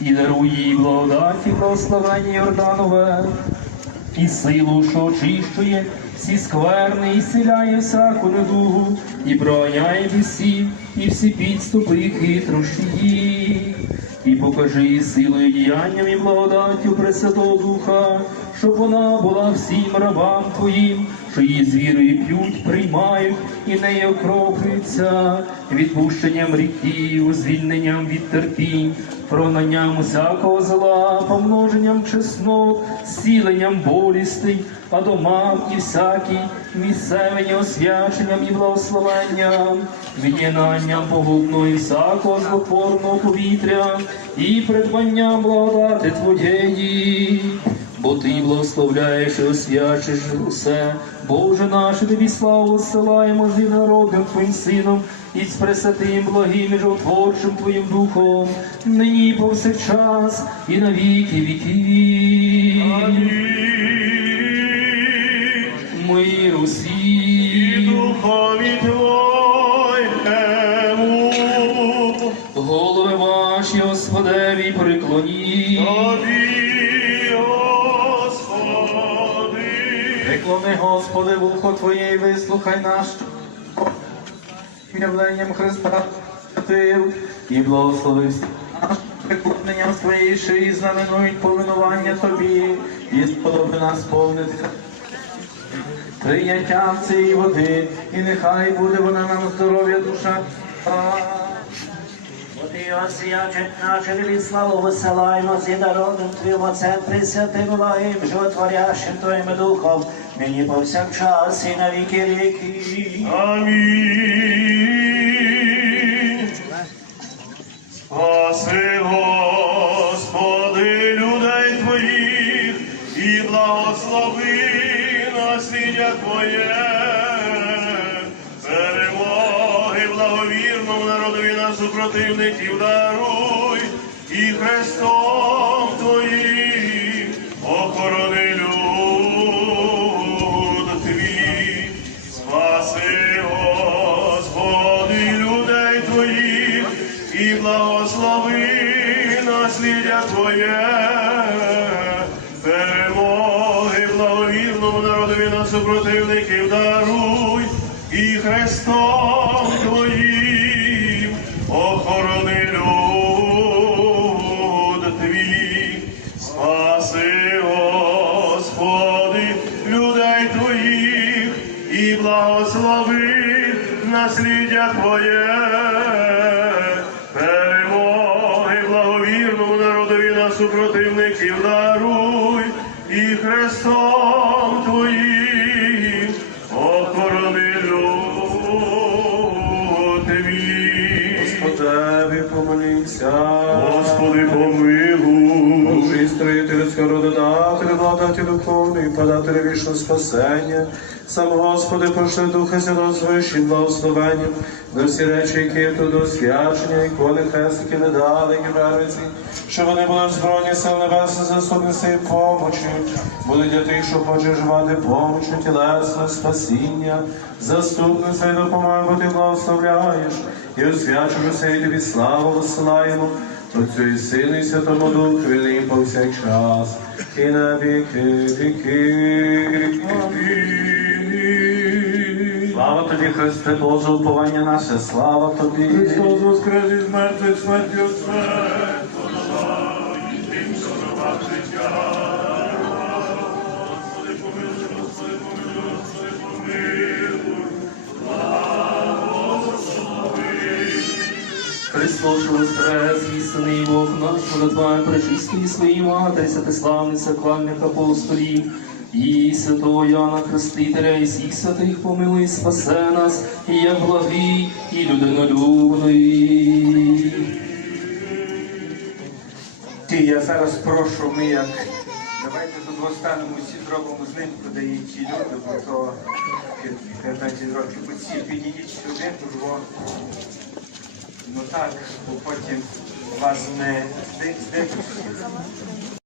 і даруй їй благодаті, благословення Йорданове, і силу, що очищує всі скверни, і сіляє всяку недугу, і проганяє бісів, і всі підступи, і хитрощі. І покажи їй силою діянням і благодаттю Пресвятого Духа, щоб вона була всім рабам Твоїм, що її з п'ють, приймають і нею окроплюються, відпущенням гріхів, звільненням від терпінь, прогнанням усякого зла, помноженням чеснот, зціленням болістей, а домам і всякій місцевині освяченням і благословенням, від'єднанням погубного і всякого злотворного повітря і придбанням благодати Твоєї. Бо ти благословляєш і освячиш усе, Боже наш, тобі славу посилаємо з народом Твоїм Сином і з пресвятим благим і животворчим Твоїм Духом, нині повсякчас і на віки віків. Миру І всім, духові Твоєму, голови ваші, Господеві, приклоніть. Приклони, Господи, вухо Твоє, і вислухай наш. Явленням Христа святив, і благословився наш приклоненням своєї шиї знаменують повинування Тобі, і сподоби нас сповнитися прийняттям цієї води, і нехай буде вона нам здоров'я душа. Освячить наше славу висилаємо з Твоїм Отцем Пресвятим благим, животворящим Твоїм Духом, нині повсякчас і на віки віки. Амінь. Спаси, супротивників даруй, і Христом Твоїм охорони люд Твій. Спаси, Господи, людей Твоїх, і благослови наслідя Твоє. Перемоги благовірному народові на супротивників даруй, і Христом Твоїм наслідя Твоє. Перемоги благовірному народові на супротивників даруй, і Христом Твоїм охорони люд Твій. Господеві помолімся. Господи, помилуй. Божий строїтельська рододатель, владатель духовний, податель вічного спасення. Сам Господи, пошли Духа Святого звищим благословенням на всі речі, які тут освячення, ікони, хрестики, не дали, і вервиці, щоб вони були в збройні сил небесних заступниці і помочі. Будуть для тих, що хоче живати помочі, тілесне спасіння, заступниця і допомога, бо ти благословляєш, і освячуєшся, і тобі славу висилаємо. Отцю і Сину і Святому Духу, нині повсякчас, і на віки віки. Тобі, Христе, Боже, уповання наше, слава тобі. Христос воскрес із мертвих смертю тим, що рвав життя. Господи, помилуй, Господи, помилуй, Господи, помилуй. Христос, воскрес, істинний Бог наш, молитвами пречистої своїй матері, святославних саквальних апостолів, і святого Яна Хрестителя, і всіх святих помилуй, спасе нас, і як благий, і людинолюбний. Ті, я зараз прошу, ми як давайте тут останемо всі зробимо з ним, ті люди, бо то 15 років оці підійдіть сюди, бо ну так, бо потім вас не здивують.